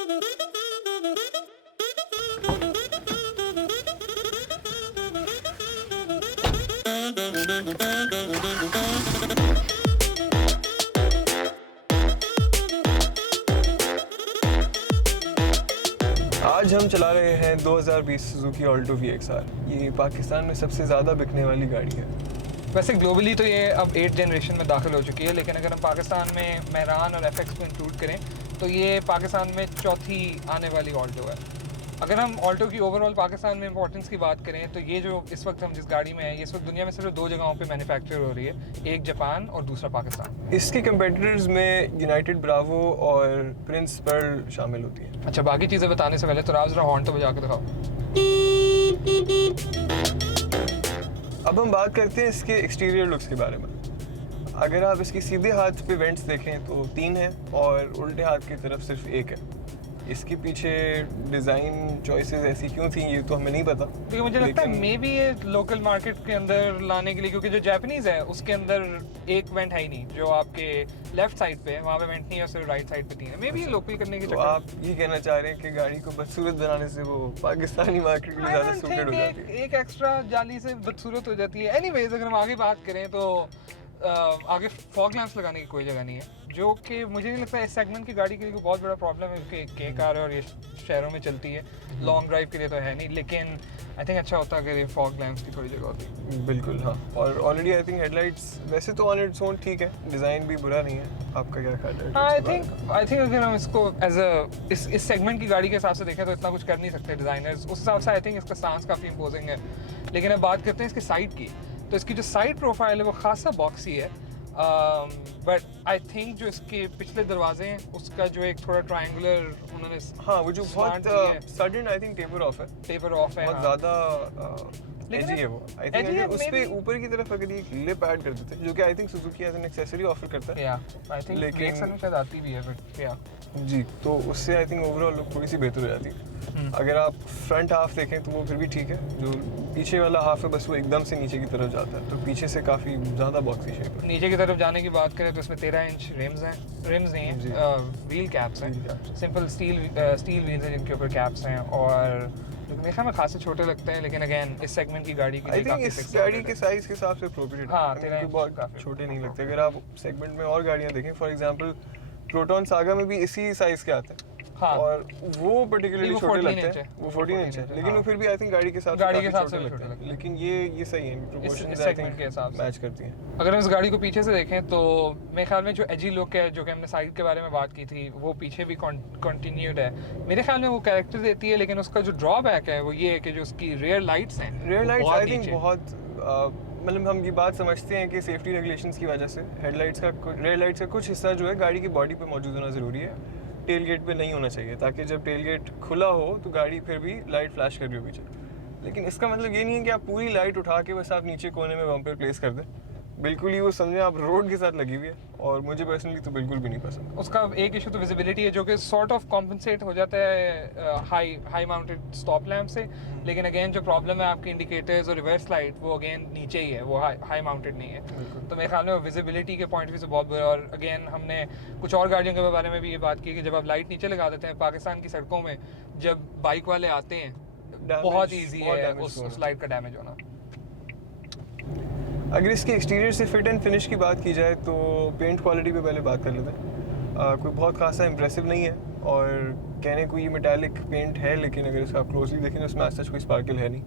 आज हम चला रहे हैं 2020 सुजुकी ऑल्टो VXR। ये पाकिस्तान में सबसे ज़्यादा बिकने वाली गाड़ी है। वैसे ग्लोबली तो ये अब 8th जनरेशन में दाखिल हो चुकी है, लेकिन अगर हम पाकिस्तान में मेहरान और FX को इंक्लूड करें तो ये पाकिस्तान में चौथी आने वाली ऑल्टो है। अगर हम ऑल्टो की ओवरऑल पाकिस्तान में इंपॉर्टेंस की बात करें तो ये जो इस वक्त हम जिस गाड़ी में हैं, ये इस वक्त दुनिया में सिर्फ 2 जगहों पे मैन्युफैक्चर हो रही है, एक जापान और दूसरा पाकिस्तान। इसके कंपेटिटर्स में यूनाइटेड ब्रावो और प्रिंस पर्ल शामिल होती है। अच्छा, बाकी चीज़ें बताने से पहले तो राज जरा हॉर्न तो बजा के दिखाओ। अब हम बात करते हैं इसके एक्सटीरियर लुक्स के बारे में। अगर आप इसकी सीधे हाथ पे वेंट्स देखें तो 3 है और उल्टे हाथ की तरफ सिर्फ 1 है। इसके पीछे डिज़ाइन चॉइसेस ऐसी क्यों थी ये तो हमें नहीं पता, क्योंकि मुझे लगता है मे बी ये लोकल मार्केट के अंदर लाने के लिए, क्योंकि जो जापानीज है उसके अंदर एक वेंट है ही नहीं, जो आपके लेफ्ट साइड पे है वहाँ पे वेंट नहीं है, सिर्फ राइट साइड पे 3 है। मे बी ये लोकल करने के तो आप ये कहना चाह रहे हैं कि गाड़ी को बदसूरत बनाने से वो पाकिस्तानी मार्केट के लिए ज़्यादा सूटेड हो जाती है। एक एक्स्ट्रा जाली से बदसूरत हो जाती है। एनीवेज, अगर हम आगे बात करें तो आगे फॉग लैंप्स लगाने की कोई जगह नहीं है, जो कि मुझे नहीं लगता इस सेगमेंट की गाड़ी के लिए कोई बहुत बड़ा प्रॉब्लम है, क्योंकि के कार और ये शहरों में चलती है, लॉन्ग ड्राइव के लिए तो है नहीं, लेकिन आई थिंक अच्छा होता अगर ये फॉग लैंप्स की थोड़ी जगह होती। बिल्कुल हाँ, और ऑलरेडी आई थिंक हेडलाइट्स वैसे तो ऑन इट्स ओन ठीक है, डिज़ाइन भी बुरा नहीं है। आपका क्या ख्याल है? आई थिंक अगर हम इसको एज अ इस सेगमेंट की गाड़ी के हिसाब से देखें तो इतना कुछ कर नहीं सकते डिज़ाइनर्स, उस हिसाब से आई थिंक इसका स्टांस काफ़ी इंपोजिंग है। लेकिन अब बात करते हैं इसके साइड की, तो इसकी जो साइड प्रोफाइल है वो खासा बॉक्सी है, बट आई थिंक जो इसके पिछले दरवाजे हैं उसका जो एक थोड़ा ट्रायंगुलर उन्होंने, हाँ वो जो बहुत sudden I think taper of है बहुत ज़्यादा एजी है वो। आई थिंक अगर उस पे ऊपर की तरफ अगर ये लिप ऐड कर देते, जो कि I think Suzuki as an accessory offer करता है, आई थिंक लेकिन शायद आती भी है, बट जी, तो उससे आई थिंक ओवरऑल लुक थोड़ी सी बेहतर हो जाती है। अगर आप फ्रंट हाफ देखें तो वो फिर भी ठीक है, जो पीछे वाला हाफ है बस वो एकदम से नीचे की तरफ जाता है, तो पीछे से काफ़ी ज़्यादा बॉक्सी शेप है। नीचे की तरफ जाने की बात करें तो इसमें 13 इंच रिम्स हैं, रिम्स नहीं है, व्हील कैप्स हैं, सिंपल स्टील व्हील्स हैं जिनके ऊपर कैप्स हैं, और मेरे ख्याल में खासे छोटे लगते हैं, लेकिन अगेन इस सेगमेंट की गाड़ी के लिए काफी इस गाड़ी के साइज के हिसाब से एप्रोप्रिएट है। हाँ, 13 इंच बहुत छोटे नहीं लगते। अगर आप सेगमेंट में और गाड़ियाँ देखें, फॉर एग्जांपल प्रोटॉन सागा में भी इसी साइज के आते हैं, हाँ, और वो पर्टिकुलरली छोटे लगते हैं, वो 14 इंच है, लेकिन वो फिर भी आई थिंक गाड़ी के साथ छोटे लगते हैं, लेकिन ये सही है, प्रोपोर्शंस आई थिंक मैच करती हैं। अगर हम इस गाड़ी को पीछे से देखें तो मेरे ख्याल में जो एजी लुक है, जो कि हमने साइड के बारे में बात की थी, वो पीछे भी कंटिन्यूड है। मेरे ख्याल में वो कैरेक्टर देती है, लेकिन उसका जो ड्रॉबैक है वो ये है कि जो उसकी रियर लाइट्स हैं, रियर लाइट्स आई थिंक बहुत मतलब हम ये बात समझते हैं कि सेफ्टी रेगुलेशंस की वजह से हेडलाइट्स का रियर लाइट्स का कुछ हिस्सा जो है गाड़ी की बॉडी पे मौजूद होना ज़रूरी है, टेल गेट पे नहीं होना चाहिए, ताकि जब टेल गेट खुला हो तो गाड़ी फिर भी लाइट फ्लैश कर रही हो पीछे। लेकिन इसका मतलब ये नहीं है कि आप पूरी लाइट उठा के बस आप नीचे कोने में बम्पर प्लेस कर दें, बिल्कुल ही वो समझे आप रोड के साथ लगी हुई है, और मुझे पर्सनली तो बिल्कुल भी नहीं पसंद। उसका एक इशू तो विजिबिलिटी है, जो कि सॉर्ट ऑफ कॉम्पनसेट हो जाता है हाई माउंटेड स्टॉप लैम्प से, लेकिन अगेन जो प्रॉब्लम है आपकी इंडिकेटर्स और रिवर्स लाइट, वो अगेन नीचे ही है, वो हाई माउंटेड नहीं है, तो मेरे ख्याल में विजिबिलिटी के पॉइंट से बहुत बुरा। और अगेन हमने कुछ और गाड़ियों के बारे में भी ये बात की कि जब आप लाइट नीचे लगा देते हैं पाकिस्तान की सड़कों में, जब बाइक वाले आते हैं बहुत ईजी है उस लाइट का डैमेज होना। अगर इसके एक्सटीरियर से फिट एंड फिनिश की बात की जाए तो पेंट क्वालिटी पे पहले बात कर लेते हैं। कोई बहुत खासा इंप्रेसिव नहीं है, और कहने को ये मेटालिक पेंट है, लेकिन अगर इसका आप क्लोजली देखें तो इसमें आज तक कोई स्पार्कल है नहीं,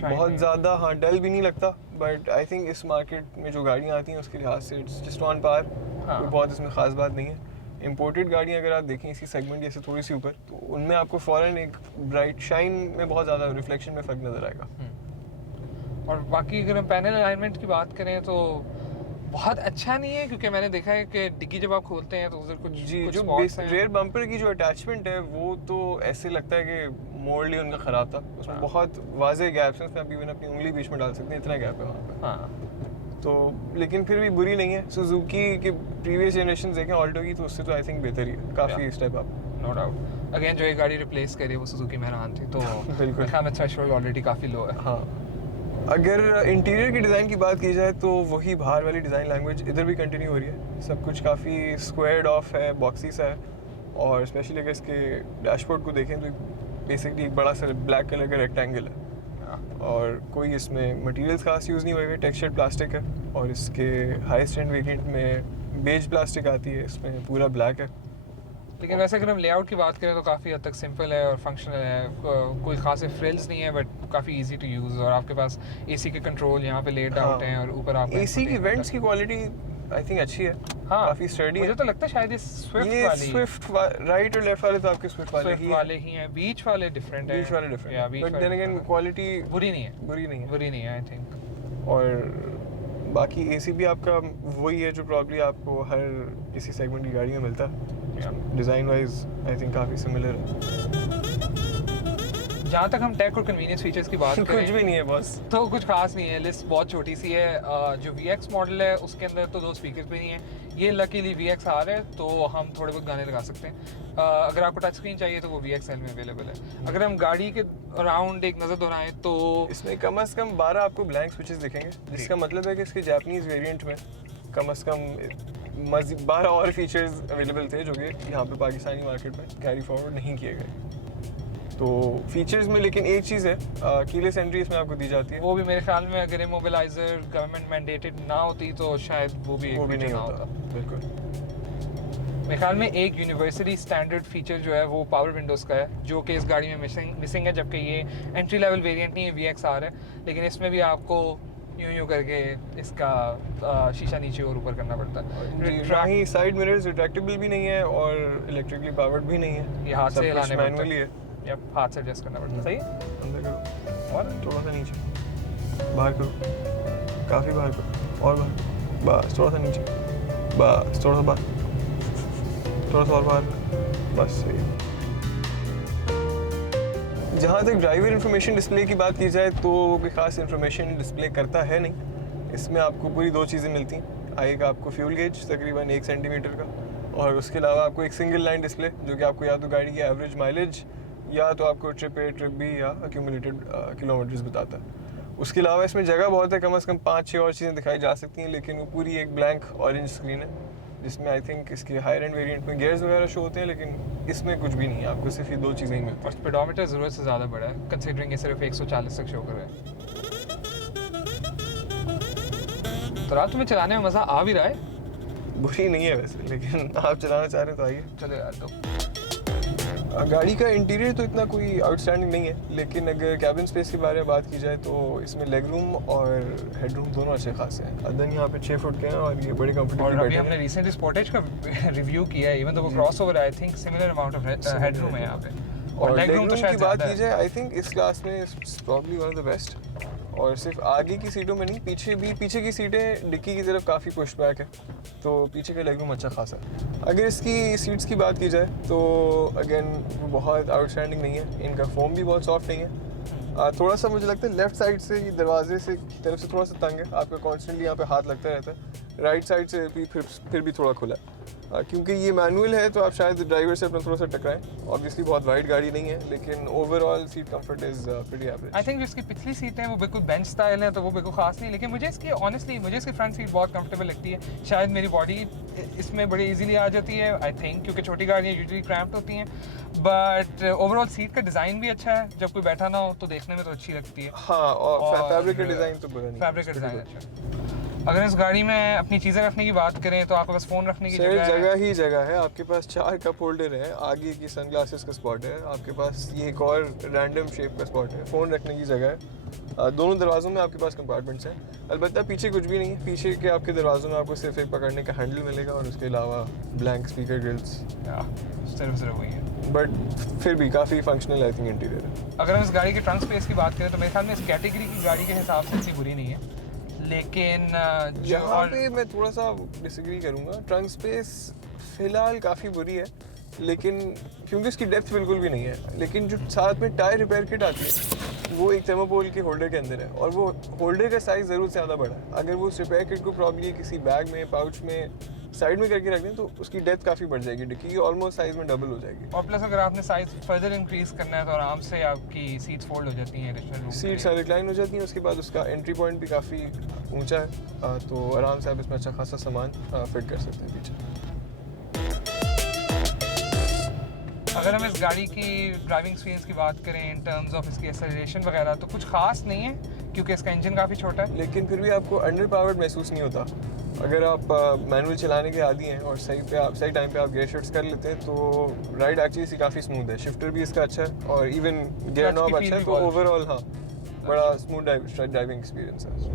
बहुत ज़्यादा हाँ डल भी नहीं लगता, बट आई थिंक इस मार्केट में जो गाड़ियाँ आती हैं उसके लिहाज से इट्स जस्ट ऑन पार, कोई बहुत इसमें ख़ास बात नहीं है। इंपोर्टेड गाड़ियाँ अगर आप देखें इसी सेगमेंट जैसे थोड़ी सी ऊपर, तो उनमें आपको फ़ौरन एक ब्राइट शाइन में बहुत ज़्यादा रिफ्लेक्शन में फ़र्क नज़र आएगा। और बाकी अगर हम पैनल अलाइनमेंट की बात करें तो बहुत अच्छा नहीं है, क्योंकि मैंने देखा है कि डिग्गी जब आप खोलते हैं तो उधर कुछ जो रेयर बम्पर की जो अटैचमेंट है वो तो ऐसे लगता है कि मोल्ड ही उनका ख़राब था, उसमें बहुत वाज़े गैप्स हैं, उसमें आप इवन अपनी उंगली बीच में डाल सकते हैं, इतना गैप है वहाँ पर। हाँ, तो लेकिन फिर भी बुरी नहीं है। सुजुकी के प्रीवियस जनरेशन देखें ऑल्टो की, तो उससे तो आई थिंक बेहतर ही है काफ़ी step up, no doubt. Again जो एक गाड़ी रिप्लेस करी वो सुजुकी मेहरान थी, तो बिल्कुल मेरे थ्रेशोल्ड ऑलरेडी काफ़ी लो है। हाँ, अगर इंटीरियर की डिज़ाइन की बात की जाए तो वही बाहर वाली डिज़ाइन लैंग्वेज इधर भी कंटिन्यू हो रही है, सब कुछ काफ़ी स्क्वायर्ड ऑफ है, बॉक्सी सा है, और स्पेशली अगर इसके डैशबोर्ड को देखें तो बेसिकली एक बड़ा सा ब्लैक कलर का रेक्टेंगल है और कोई इसमें मटेरियल्स खास यूज़ नहीं हुए हुए, टेक्सचर्ड प्लास्टिक है और इसके हाईएस्ट एंड वेरिएंट में बेज प्लास्टिक आती है, इसमें पूरा ब्लैक है। लेकिन वैसे अगर हम लेआउट की बात करें तो काफ़ी हद तक सिंपल है और फंक्शनल है, कोई खास फ्रिल्स नहीं है बट काफ़ी इजी टू यूज़, और आपके पास एसी के कंट्रोल यहाँ पे लेड आउट हैं और ऊपर आप एसी की वेंट्स की क्वालिटी आई थिंक अच्छी है, हाँ काफी स्टडी है। मुझे तो लगता है शायद ये स्विफ्ट राइट और लेफ्ट वाले तो आपके स्विफ्ट वाले ही हैं, बीच वाले डिफरेंट है, बीच वाले डिफरेंट है, बट देन अगेन क्वालिटी बुरी नहीं है आई थिंक। और बाकी एसी भी आपका वही है जो प्रॉब्ली आपको हर किसी सेगमेंट की गाड़ी में मिलता है, डिज़ाइन वाइज आई थिंक काफ़ी सिमिलर है। जहाँ तक हम टेक और कन्वीनियंस फीचर्स की बात करें कुछ भी नहीं है बस, तो कुछ खास नहीं है, लिस्ट बहुत छोटी सी है। जो VX मॉडल है उसके अंदर तो 2 स्पीकर भी नहीं है, ये लकीली VX आ रहा है तो हम थोड़े बहुत गाने लगा सकते हैं। अगर आपको टच स्क्रीन चाहिए तो वो VXL में अवेलेबल है। अगर हम गाड़ी के अराउंड एक नज़र दोहराएं तो इसमें कम से कम 12 आपको ब्लैंक स्विचेस दिखेंगे, जिसका मतलब है कि इसके जापानीज वेरिएंट में कम से कम 12 और फीचर्स अवेलेबल थे जो कि यहाँ पे पाकिस्तानी मार्केट में कैरी फॉरवर्ड नहीं किए गए। तो फीचर्स में लेकिन एक चीज़ है, कीलेस एंट्री इसमें आपको दी जाती है, वो भी मेरे ख्याल में अगर इमोबिलाइजर गवर्नमेंट मैंडेटेड ना होती तो शायद वो भी नहीं होता। बिल्कुल, मेरे ख्याल में एक यूनिवर्सिटी स्टैंडर्ड फीचर जो है वो पावर विंडोज़ का है, जो कि इस गाड़ी में मिसिंग है, जबकि ये एंट्री लेवल वेरिएंट नहीं है, VX आ रहा है, लेकिन इसमें भी आपको यूं करके इसका शीशा नीचे और ऊपर करना पड़ता है। ही साइड मिरर्स रिट्रैक्टेबल भी नहीं है और इलेक्ट्रिकली पावर्ड भी नहीं है, ये हाथ से हिलाने मैनुअली है, हाथ से एडजस्ट करना पड़ता है। सही है, अंदर करो और थोड़ा सा नीचे, बाहर करो, काफ़ी बाहर करो और बाहर, बस थोड़ा सा नीचे, बस थोड़ा सा बाहर, थोड़ा सा और बाहर, बस सही है। जहाँ तक ड्राइवर इंफॉर्मेशन डिस्प्ले की बात की जाए तो कोई ख़ास इंफॉर्मेशन डिस्प्ले करता है नहीं। इसमें आपको पूरी 2 चीज़ें मिलती हैं, एक आपको फ्यूल गेज तकरीबन 1 सेंटीमीटर का, और उसके अलावा आपको एक सिंगल लाइन डिस्प्ले जो कि आपको या तो गाड़ी की एवरेज माइलेज या तो आपको ट्रिप A ट्रिप B या एक्यूमुलेटेड किलोमीटर्स बताता है। उसके अलावा इसमें जगह बहुत है, कम से कम 5-6 और चीज़ें दिखाई जा सकती हैं, लेकिन वो पूरी एक ब्लैंक ऑरेंज स्क्रीन है जिसमें आई थिंक इसके हायर एंड वेरिएंट में गियर्स वगैरह शो होते हैं, लेकिन इसमें कुछ भी नहीं है, आपको सिर्फ ये 2 चीज़ें ही मिलती हैं। और स्पीडोमीटर ज़रूरत से ज़्यादा बड़ा है, कंसीडरिंग ये सिर्फ 140 तक शो कर रहा है। तो रात तुम्हें चलाने में मज़ा आ भी रहा है? बुरी नहीं है वैसे, लेकिन आप चलाना चाह रहे हैं तो आइए। चलो यार, तो गाड़ी का इंटीरियर तो इतना कोई आउटस्टैंडिंग नहीं है, लेकिन अगर कैबिन स्पेस के बारे में बात की जाए तो इसमें लेग रूम और हेड रूम दोनों अच्छे खासे हैं। अदन यहाँ पे 6 फुट के हैं और ये बड़े कंफर्टेबल और बैठे अभी हैं। हमने रिसेंटली स्पोर्टेज का रिव्यू किया है, इवन तो वो crossover I think similar amount of head room है यहाँ पे, और लेग रूम तो की शायद बात ज़्यादा की जाए आई थिंक इस क्लास में probably one of the best, और सिर्फ आगे की सीटों में नहीं, पीछे की सीटें डिक्की की तरफ काफ़ी पुश बैक है, तो पीछे का लेग रूम अच्छा खासा है। अगर इसकी सीट्स की बात की जाए तो अगेन वो बहुत आउटस्टैंडिंग नहीं है, इनका फोम भी बहुत सॉफ्ट नहीं है। थोड़ा सा मुझे लगता है लेफ्ट साइड से ये दरवाजे से तरफ से थोड़ा सा तंग है, आपका कॉन्स्टेंटली यहाँ पे हाथ लगता रहता है। राइट साइड से भी फिर भी थोड़ा खुला है, क्योंकि ये मैनुअल है तो आप शायद ड्राइवर से अपना थोड़ा सा टकराएं। ऑब्वियसली बहुत वाइड गाड़ी नहीं है, लेकिन overall seat comfort is pretty average. I think जिसकी पिछली सीट है वो बिल्कुल बेंच स्टाइल है, तो वो बिल्कुल खास नहीं, लेकिन मुझे इसकी ऑनेस्टली मुझे इसकी फ्रंट सीट बहुत कंफर्टेबल लगती है। शायद मेरी बॉडी इसमें बड़ी इजीली आ जाती है आई थिंक, क्योंकि छोटी गाड़ियाँ यूजुअली क्रैम्प्ड होती हैं, बट ओवरऑल सीट का डिज़ाइन भी अच्छा है, जब कोई बैठा ना हो तो देखने में तो अच्छी लगती है। हाँ, और फैब्रिक का डिज़ाइन तो बुरा नहीं, फैब्रिक का डिज़ाइन अच्छा। अगर इस गाड़ी में अपनी चीज़ें रखने की बात करें तो आपके पास फ़ोन रखने की जगह ही जगह है। आपके पास 4 कप होल्डर है, आगे की सनग्लासेस का स्पॉट है, आपके पास ये एक और रैंडम शेप का स्पॉट है, फ़ोन रखने की जगह है। दोनों दरवाज़ों में आपके पास कंपार्टमेंट्स हैं, अलबत्ता पीछे कुछ भी नहीं है। पीछे के आपके दरवाज़ों में आपको सिर्फ एक पकड़ने का हैंडल मिलेगा और उसके अलावा ब्लैंक स्पीकर ग्रिल्स सिर्फ वही है, बट फिर भी काफ़ी फंक्शनल आई थिंक इंटीरियर है। अगर हम इस गाड़ी के ट्रंक स्पेस की बात करें तो मेरे ख्याल में इस कैटेगरी की गाड़ी के हिसाब से इतनी बुरी नहीं है, लेकिन यहाँ पे मैं थोड़ा सा डिसएग्री करूँगा। ट्रंक स्पेस फ़िलहाल काफ़ी बुरी है, लेकिन क्योंकि इसकी डेप्थ बिल्कुल भी नहीं है। लेकिन जो साथ में टायर रिपेयर किट आती है वो एक थर्मोकोल के होल्डर के अंदर है, और वो होल्डर का साइज़ ज़रूर से ज़्यादा बड़ा है। अगर वो उस रिपेयर किट को प्रॉब्ली किसी बैग में, पाउच में, साइड में करके रख दें तो उसकी डेप्थ काफ़ी बढ़ जाएगी, डिक्की की ऑलमोस्ट साइज़ में डबल हो जाएगी। और प्लस अगर आपने साइज़ फर्दर इंक्रीज करना है तो आराम से आपकी सीट्स फोल्ड हो जाती हैं, एडिशनल रूम सीट्स रिक्लाइन हो जाती हैं। उसके बाद उसका एंट्री पॉइंट भी काफ़ी ऊंचा है, तो आराम से आप इसमें अच्छा खासा सामान फिट कर सकते हैं पीछे। अगर हम इस गाड़ी की ड्राइविंग एक्सपीरियंस की बात करें इन टर्म्स ऑफ इसकी एक्सेलरेशन वगैरह तो कुछ खास नहीं है क्योंकि इसका इंजन काफ़ी छोटा है। लेकिन फिर भी आपको अंडर पावर्ड महसूस नहीं होता। अगर आप मैनुअल चलाने के आदी हैं और सही टाइम पे आप गियर शिफ्ट्स कर लेते हैं तो राइड एक्चुअली इसकी काफ़ी स्मूथ है। शिफ्टर भी इसका अच्छा है और इवन गियर Clutch की नॉब feel अच्छा है, भी तो बहुत ओवरऑल हाँ बड़ा स्मूथ ड्राइविंग एक्सपीरियंस है।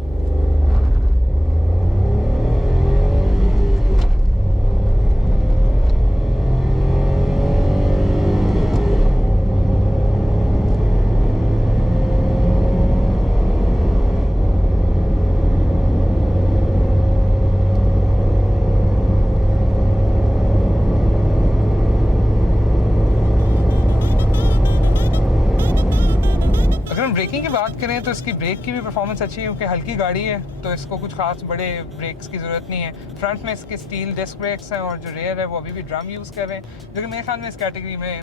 ब्रेकिंग की बात करें तो इसकी ब्रेक की भी परफॉर्मेंस अच्छी है क्योंकि हल्की गाड़ी है तो इसको कुछ खास बड़े ब्रेक्स की ज़रूरत नहीं है। फ्रंट में इसके स्टील डिस्क ब्रेक्स हैं और जो रेयर है वो अभी भी ड्रम यूज़ कर रहे हैं जो कि मेरे ख्याल में इस कैटेगरी में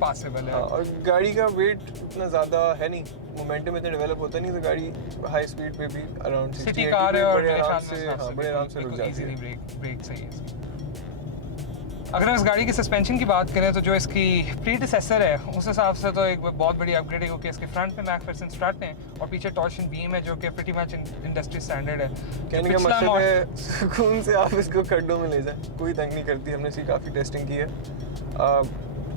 पासिबल है। और गाड़ी का वेट उतना ज़्यादा है नहीं, मोमेंटम इतना डेवलप होता नहीं, तो गाड़ी हाई स्पीड पे भी अराउंड सिटी कार है और बड़े मेरे आराम ख्याल से में रुक जाती है। ब्रेक सही है इसकी। अगर हम इस गाड़ी की सस्पेंशन की बात करें तो जो इसकी प्रीडिसेसर है उस हिसाब से तो एक बहुत बड़ी अपग्रेड है क्योंकि इसके फ्रंट में मैकफेरसन स्ट्रट है और पीछे टॉर्शन बीम है जो कि प्रीटी मच इंडस्ट्री स्टैंडर्ड है। कहने का मतलब है सुकून से आप इसको खड्डों में ले जाएं, कोई तंग नहीं करती। हमने इसकी काफ़ी टेस्टिंग की है।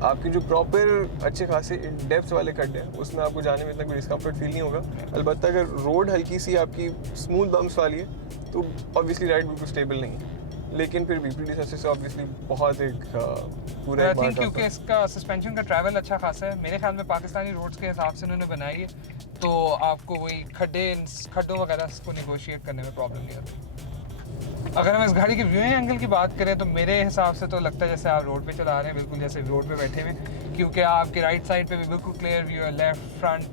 आपके जो प्रॉपर अच्छे खासे डेप्थ वाले खड्डे हैं उसमें आपको जाने में इतना कोई डिस्कम्फर्ट फील नहीं होगा। अलबत्ता अगर रोड हल्की सी आपकी स्मूथ बम्प्स वाली है तो ऑब्वियसली राइड बिल्कुल स्टेबल नहीं है, लेकिन फिर भी प्रीडिसेसर से ऑब्वियसली बहुत एक पूरा आई थिंक क्योंकि इसका सस्पेंशन का ट्रैवल अच्छा खासा है। मेरे ख्याल में पाकिस्तानी रोड्स के हिसाब से उन्होंने बनाई है तो आपको वही खड्डों वगैरह को निगोशिएट करने में प्रॉब्लम नहीं होती। अगर हम इस गाड़ी के व्यूइंग एंगल की बात करें तो मेरे हिसाब से तो लगता है जैसे आप रोड पे चला रहे हैं, बिल्कुल जैसे रोड पे बैठे हुए, क्योंकि आपके राइट साइड पे भी बिल्कुल क्लियर व्यू है, left front.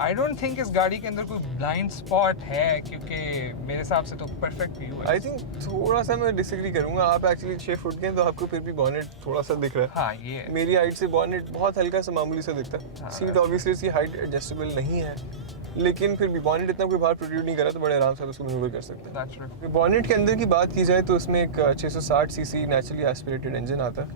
I don't think इस गाड़ी के अंदर कोई ब्लाइंड स्पॉट है क्योंकि मेरे हिसाब से तो परफेक्ट व्यू है। आई थिंक थोड़ा सा मैं डिसएग्री करूंगा। आप एक्चुअली 6 फुट के हैं तो आपको फिर भी बॉनेट थोड़ा सा दिख रहा है। हाँ ये है। मेरी हाइट से बॉनेट बहुत हल्का सा मामूली सा दिखता है। हाँ, सीट ऑब्वियसली इसकी हाइट एडजस्टेबल नहीं है, लेकिन फिर भी बॉनेट इतना कोई बाहर प्रोड्यूस नहीं कर रहा तो बड़े आराम से उसको मैन्यूवर कर सकते हैं। बॉनेट के अंदर की बात की जाए तो उसमें एक 660 सीसी नेचुरली एस्पिरेटेड इंजन आता है।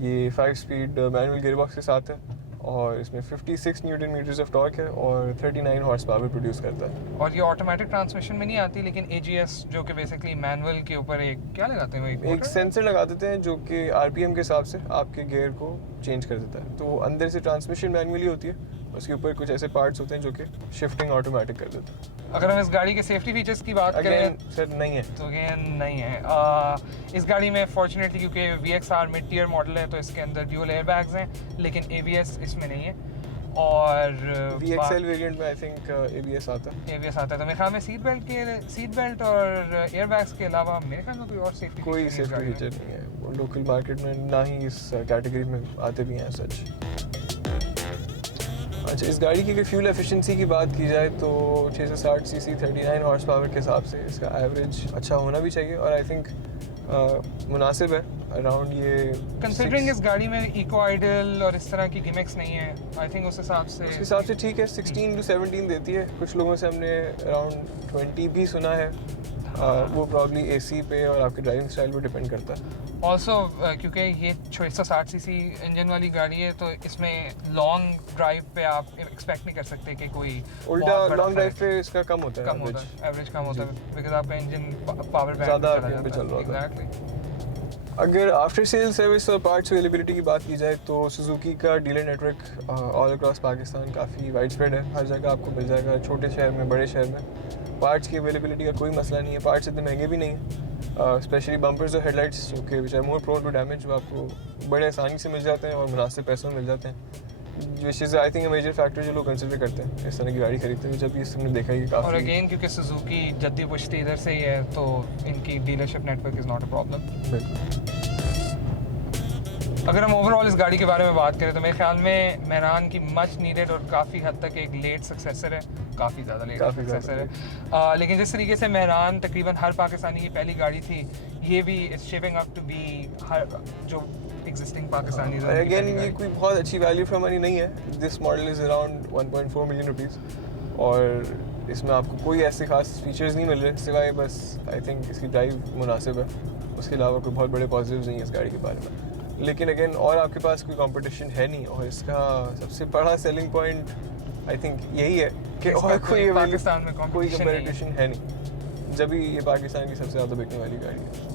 ये 5 स्पीड मैनुअल गियरबॉक्स के साथ है और इसमें 56 न्यूटन मीटर्स ऑफ टॉर्क है और 39 हॉर्स पावर प्रोड्यूस करता है। और ये ऑटोमेटिक ट्रांसमिशन में नहीं आती लेकिन AGS जो कि बेसिकली मैनुअल के ऊपर एक क्या लगाते हैं, एक सेंसर लगा देते हैं जो कि RPM के हिसाब से आपके गियर को चेंज कर देता है। तो अंदर से ट्रांसमिशन मैनुअली होती है, उसके ऊपर कुछ ऐसे पार्ट्स होते हैं जो कि शिफ्टिंग ऑटोमेटिक कर देते हैं। अगर हम इस गाड़ी के सेफ्टी फीचर्स की बात करें सर नहीं है तो अगेन नहीं है। इस गाड़ी में फॉर्चुनेटली क्योंकि VXR मिड टियर मॉडल है तो इसके अंदर ड्यूल एयरबैग्स हैं लेकिन ABS इसमें नहीं है। और VXL वेरिएंट में आई थिंक ABS आता है। ABS आता है तो मेरे ख्याल में सीट बेल्ट और एयरबैग्स के अलावा मेरे ख्याल में कोई और सेफ्टी फीचर नहीं है। वो लोकल मार्केट में ना ही इस कैटेगरी में आते भी हैं सच। अच्छा, इस गाड़ी की अगर फ्यूल एफिशिएंसी की बात की जाए तो 660 सीसी 39 हॉर्स पावर के हिसाब से इसका एवरेज अच्छा होना भी चाहिए और आई थिंक मुनासिब है अराउंड ये कंसीडरिंग इस गाड़ी में इको आइडल और इस तरह की गिमिक्स नहीं है। आई थिंक उस हिसाब से ठीक है। 16 to 17 देती है। कुछ लोगों से हमने अराउंड 20 भी सुना है। वो प्रॉब्ली AC पे और आपके ड्राइविंग स्टाइल पे डिपेंड करता है। ऑल्सो क्योंकि ये 660 सीसी इंजन वाली गाड़ी है तो इसमें लॉन्ग ड्राइव पे आप एक्सपेक्ट नहीं कर सकते कि कोई उल्टा लॉन्ग ड्राइव पे इसका कम होता है, एवरेज कम होता है बिकॉज़ आपका इंजन पावर बैंक ज़्यादा पे चल रहा होता है। एग्जैक्टली। अगर आफ्टर सेल सर्विस और पार्ट्स अवेलेबिलिटी की बात की जाए तो सुजुकी का dealer network all across Pakistan काफ़ी वाइड स्प्रेड है। हर जगह आपको मिल जाएगा, छोटे शहर में, बड़े शहर में। पार्ट्स की अवेलेबिलिटी का कोई मसला नहीं है। पार्ट्स इतने महंगे भी नहीं हैं। स्पेशली बम्पर्स और हेडलाइट्स जो कि which are more prone to damage, वो आपको बड़े आसानी से मिल जाते हैं और मुनासिब पैसों में मिल जाते हैं, which is I think a major factor जो लोग कंसिडर करते हैं इस तरह की गाड़ी खरीदते हैं। जब इसने देखा कि काफ़ी, और अगेन क्योंकि सुजुकी जद्दी पुश्ती इधर से ही है तो इनकी dealership network is not a problem. बिल्कुल। अगर हम ओवरऑल इस गाड़ी के बारे में बात करें तो मेरे ख्याल में मेहरान की मच नीडेड और काफ़ी हद तक एक लेट सक्सेसर है, काफ़ी ज़्यादा लेट सक्सेसर है। लेकिन जिस तरीके से मेहरान तकरीबन हर पाकिस्तानी की पहली गाड़ी थी, ये भी is shaping up to be हर जो एग्जिस्टिंग पाकिस्तानी अगेन ये कोई बहुत अच्छी वैल्यू फॉर मनी नहीं है। This model is around 1.4 million rupees और इसमें आपको कोई ऐसे खास फीचर्स नहीं मिल रहे सिवाय बस आई थिंक इसकी ड्राइव मुनासिब है। उसके अलावा कोई बहुत बड़े पॉजिटिव्स नहीं है इस गाड़ी के बारे में। लेकिन अगेन और आपके पास कोई कंपटीशन है नहीं, और इसका सबसे बड़ा सेलिंग पॉइंट आई थिंक यही है कि और कोई पाकिस्तान में कोई competition नहीं है। कंपटीशन है नहीं, जब भी ये पाकिस्तान की सबसे ज़्यादा बिकने वाली गाड़ी है।